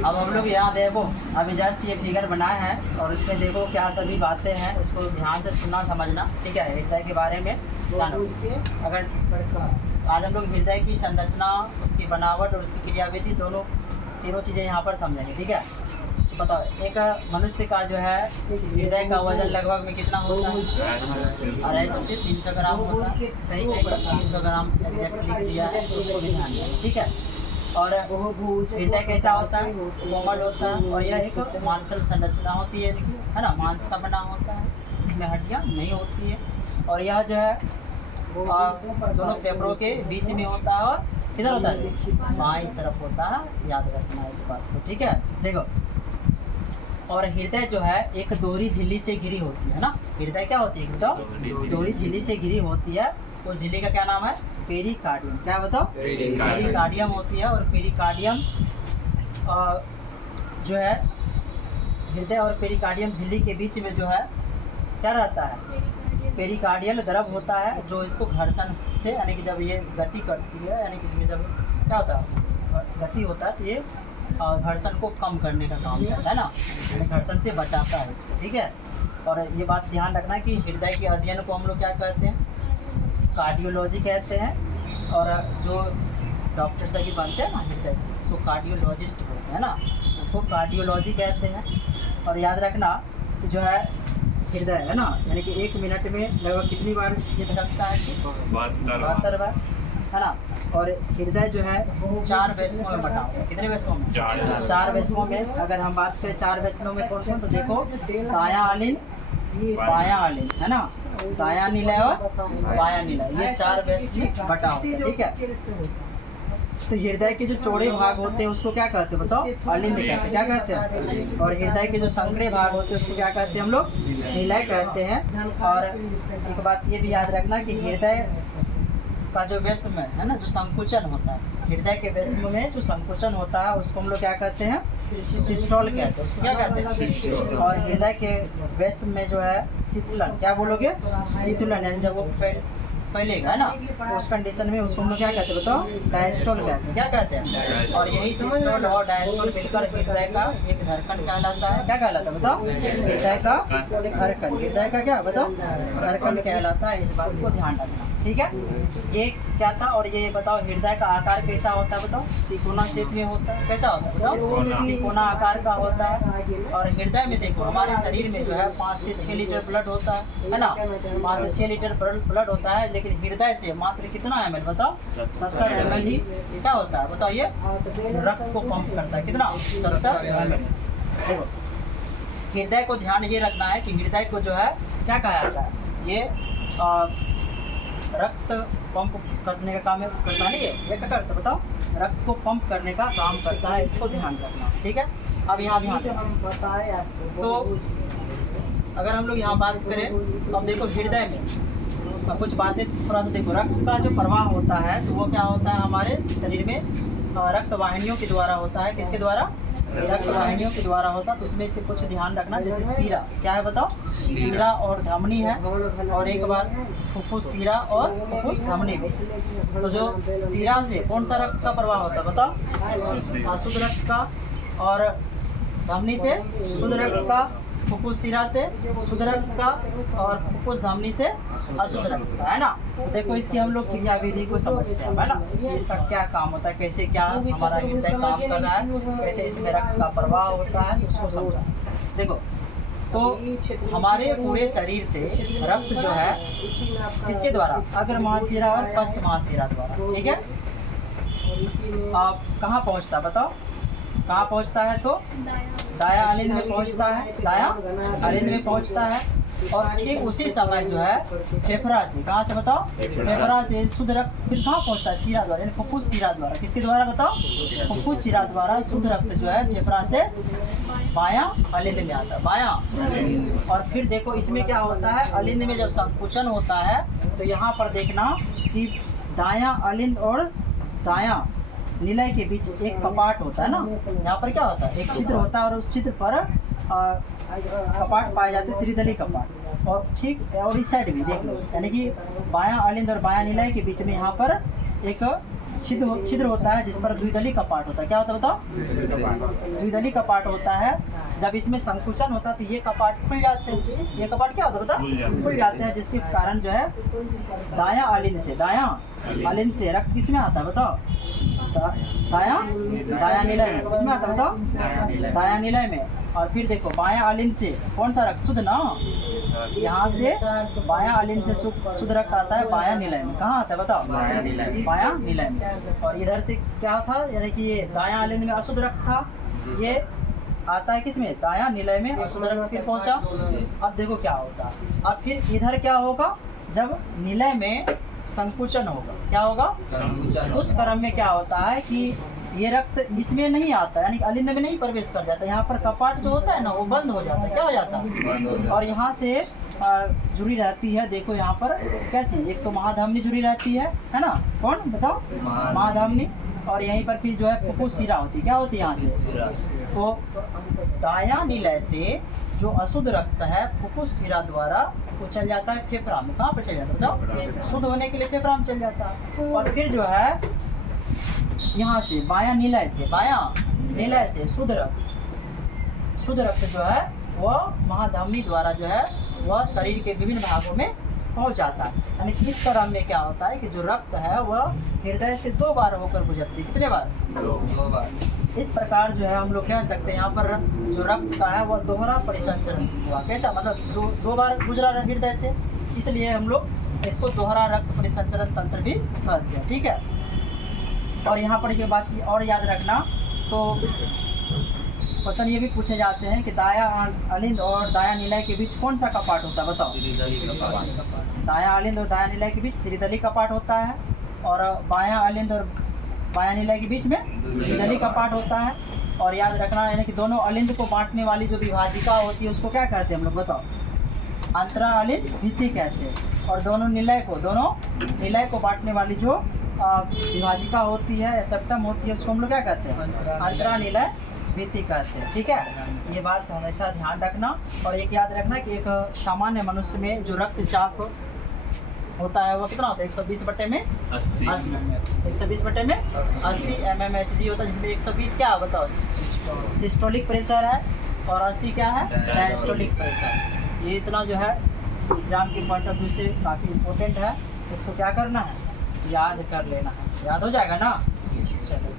अब हम लोग यहाँ देखो, अभी जस्ट ये फिगर बनाया है और इसमें देखो क्या सभी बातें हैं, उसको ध्यान से सुनना समझना, ठीक है। हृदय के बारे में ध्यान रखो। अगर आज हम लोग हृदय की संरचना, उसकी बनावट और उसकी क्रियाविधि तीनों चीज़ें यहाँ पर समझेंगे, ठीक है। तो बताओ, एक मनुष्य का जो है हृदय का वजन लगभग में कितना होता है? 250 से 300 ग्राम होता है। कहीं कहीं पर 300 ग्राम एग्जैक्ट लिख दिया है, तो उसको भी ध्यान देना, ठीक है। और हृदय कैसा होता है? कोमल होता है और यह एक मांसल संरचना होती है, है ना, मांस का बना होता है, इसमें हड्डियाँ नहीं होती है। और यह जो है दोनों फेफड़ों के बीच में होता है और किधर होता है? बाईं तरफ होता है, याद रखना इस बात को, ठीक है। देखो, और हृदय जो है एक दोहरी झिल्ली से घिरी होती है ना। हृदय क्या होती है? तो दोहरी झिल्ली से घिरी होती है। उस झिल्ली का क्या नाम है? पेरिकार्डियम। क्या बताओ? पेरिकार्डियम होती है। और पेरिकार्डियम जो है हृदय और पेरिकार्डियम झिल्ली के बीच में जो है क्या रहता है? पेरिकार्डियल द्रव होता है, जो इसको घर्षण से, यानी कि जब ये गति करती है, यानी कि इसमें जब क्या होता है? गति होता है, तो ये घर्षण को कम करने का काम करता है ना, यानी घर्षण से बचाता है इसको, ठीक है। और ये बात ध्यान रखना कि हृदय के अध्ययन को हम लोग क्या कहते हैं? कार्डियोलॉजी कहते हैं। और जो डॉक्टर सभी बनते हैं ना हृदय के, उसको कार्डियोलॉजिस्ट बोलते हैं ना, उसको कार्डियोलॉजी कहते हैं। और याद रखना कि जो है हृदय है ना, यानी कि 1 मिनट में लगभग कितनी बार ये धड़कता है? 72 बार, है ना। और हृदय जो है 4 वैष्णों में बटा हुआ है। कितने वैष्णों में? 4 वैष्णों में। अगर हम बात करें 4 वैष्णों में कौन कौन, तो देखो, दायां अलिंद, बायां अलिंद, है ना, दायां निलय और बायां निलय, ये 4 वैष्णों में बटा हुआ है, ठीक है। तो हृदय के जो चौड़े भाग होते हैं उसको क्या कहते हैं? बताओ, अलिंद कहते हैं। क्या कहते हैं? और हृदय के जो संकरे भाग होते हैं उसको क्या कहते हैं हम लोग? निलय कहते हैं। और एक बात ये भी याद रखना कि हृदय का जो व्यस्म है ना, जो संकुचन होता है, हृदय के व्यस्म में जो संकुचन होता है उसको हम लोग क्या कहते हैं? सिस्टोल कहते हैं। उसको क्या कहते हैं? और हृदय के व्यस्म में जो है शीतलन, क्या बोलोगे? शीतलन, यानी जब वो फैलेगा, है ना, तो उस कंडीशन में उसको हम लोग क्या कहते हैं? बताओ, डायस्टोल कहते हैं। क्या कहते हैं? और यही सिस्टोल और डायस्टोल मिलकर हृदय का एक धड़कन कहलाता है। क्या कहलाता है? बताओ, हृदय का धड़कन। हृदय का क्या? बताओ, धड़कन कहलाता है। इस बात को ध्यान रखना, ठीक है। ये क्या था? और ये बताओ, हृदय का आकार कैसा होता है? बताओ, त्रिकोना शेप में होता है। कैसा होता है? बताओ, त्रिकोना आकार का होता है। और हृदय में देखो, हमारे शरीर में जो है 5 से 6 लीटर ब्लड होता है ना, 5 से 6 लीटर ब्लड होता है। लेकिन हृदय से मात्र कितना ml? बताओ, 70 ml ही क्या होता है? बताओ, ये रक्त को पंप करता है। कितना? 70 ml। देखो, हृदय को ध्यान ये रखना है कि हृदय को जो है क्या कहा जाता है? ये रक्त पंप करने का काम करता नहीं है, ये क्या करता है? बताओ, रक्त को पंप करने का काम करता है। इसको ध्यान रखना, ठीक है। अब यहाँ ध्यान बताए आपको, तो अगर हम लोग यहाँ बात करें, अब देखो हृदय में कुछ बातें थोड़ा सा देखो। रक्त का जो प्रवाह होता है तो वो क्या होता है? हमारे शरीर में रक्त वाहिनियों के द्वारा होता है। किसके द्वारा? रक्त वाहिनियों के द्वारा होता है। तो उसमें से कुछ ध्यान रखना, जैसे सीरा, क्या है बताओ? सीरा और धमनी है। और एक बात, फुफ्फुस, सीरा और फुफ्फुस धमनी भी। तो जो सीरा से कौन सा रक्त का प्रवाह होता है? बताओ, अशुद्ध रक्त का। और धमनी से शुद्ध रक्त का, फुफ्फुस सीरा से शुद्ध रक्त का, और फुफ्फुस धमनी से अशुद्ध रक्त का, है ना। तो देखो, इसकी हम लोग क्रियाविधि को समझते हैं, है ना, इसका क्या काम होता है, कैसे क्या हमारा हृदय काम कर रहा है, कैसे इसमें रक्त का प्रवाह होता है, उसको समझा। देखो, तो हमारे पूरे शरीर से रक्त जो है किसके द्वारा? अग्र महाशिरा और पश्च महाशिरा द्वारा, ठीक है। आप कहाँ पहुँचता है? बताओ, कहाँ पहुँचता है? तो दायां अलिंद में पहुँचता है, दायां अलिंद में पहुँचता है। और ठीक उसी समय जो है फेफड़ा से, कहाँ से? बताओ, फेफड़ा से शुद्ध रक्त फिर कहाँ पहुँचता है? सीरा द्वारा, यानी फुफ्फुस सीरा द्वारा। किसके द्वारा? बताओ, फुफ्फुस सीरा द्वारा शुद्ध रक्त जो है फेफड़ा से बायां अलिंद में आता है, बायां। और फिर देखो, इसमें क्या होता है? अलिंद में जब संकुचन होता है तो यहाँ पर देखना कि दायां अलिंद और दायां निलय के बीच एक कपाट होता है ना। यहाँ पर क्या होता है? एक छिद्र होता है और उस छिद्र पर कपाट पाए जाते हैं, त्रिदली कपाट। और ठीक, और इस साइड भी देख लो, यानी कि बायां अलिंद और बायां निलय के बीच में यहाँ पर एक छिद्र होता है जिस पर द्विदली कपाट होता है। क्या होता है बताओ? द्विदली कपाट होता है। जब इसमें संकुचन होता है तो ये कपाट खुल जाते हैं। ये कपाट क्या होता है बताओ? खुल जाते हैं, जिसके कारण जो है दायां अलिंद से रक्त किस में आता है बताओ? दायां निलय में। किसमें आता है बताओ? दायां निलय में। और फिर देखो बायां अलिंद से कौन सा रक्त? शुद्ध ना, यहाँ से बायां अलिंद से शुद्ध रक्त आता है बायां निलय में। कहाँ आता है बताओ? बायां निलय में। और इधर से क्या था, यानी कि ये दायां अलिंद में अशुद्ध रक्त था, ये आता है किसमें? दायां निलय में अशुद्ध रक्त फिर पहुंचा। अब देखो क्या होता, अब फिर इधर क्या होगा, जब निलय में संकुचन होगा, क्या होगा? उस क्रम में क्या होता है कि ये रक्त इसमें नहीं आता, यानी कि अलिंद में नहीं प्रवेश कर जाता। यहाँ पर कपाट जो होता है ना वो बंद हो जाता है। क्या हो जाता है? और यहाँ से जुड़ी रहती है, देखो यहाँ पर कैसी, एक तो महाधमनी जुड़ी रहती है ना? कौन बताओ? महाधमनी। और यहीं पर फिर जो है फुफ्फुस शिरा होती है। क्या होती है यहाँ से? तो दायां निलय से जो अशुद्ध रक्त है फुफ्फुस शिरा द्वारा वो चल जाता है फेफड़ा में। कहाँ पर चल जाता है बताओ? शुद्ध होने के लिए फेफड़ा में चल जाता है। और फिर जो है यहाँ से बायां निलय से शुद्ध रक्त जो है वह महाधमनी द्वारा जो है वह शरीर के विभिन्न भागों में पहुँच जाता है। यानी इस क्रम में क्या होता है कि जो रक्त है वह हृदय से 2 बार होकर गुजरती है। कितने बार? 2 बार। इस प्रकार जो है हम लोग कह सकते हैं यहाँ पर जो रक्त का है वह दोहरा परिसंचरण हुआ। कैसा मतलब? दो बार गुजरा हृदय से, इसलिए हम लोग इसको दोहरा रक्त परिसंचरण तंत्र भी कहते हैं। ठीक है। और यहाँ पर ये बात की और याद रखना, तो क्वेश्चन ये भी पूछे जाते हैं कि दायां अलिंद और दायां निलय के बीच कौन सा कपाट होता है बताओ? दायां अलिंद और दायां निलय के बीच त्रिदली कपाट होता है, और बायां अलिंद और बायां निलय के बीच में द्विदली कपाट होता है। और याद रखना, यानी कि दोनों अलिंद को बांटने वाली जो विभाजिका होती है उसको क्या कहते हैं हम लोग बताओ? अंतरा अलिंद भित्ति कहते हैं। और दोनों निलय को बांटने वाली जो विभाजिका होती है या सेप्टम होती है उसको हम लोग क्या कहते हैं? अंतरा निलय भित्ति कहते हैं। ठीक है, ये बात हमेशा ध्यान रखना। और एक याद रखना कि एक सामान्य मनुष्य में जो रक्तचाप होता है वो कितना होता है? 120/80। 120/80 mmHg होता है, जिसमें 120 क्या है बताओ? सिस्टोलिक प्रेशर है, और 80 क्या है? Diastolic pressure. ये इतना जो है एग्जाम के पॉइंट ऑफ व्यू से काफ़ी इम्पोर्टेंट है। इसको क्या करना है? याद कर लेना है। याद हो जाएगा ना? चलो।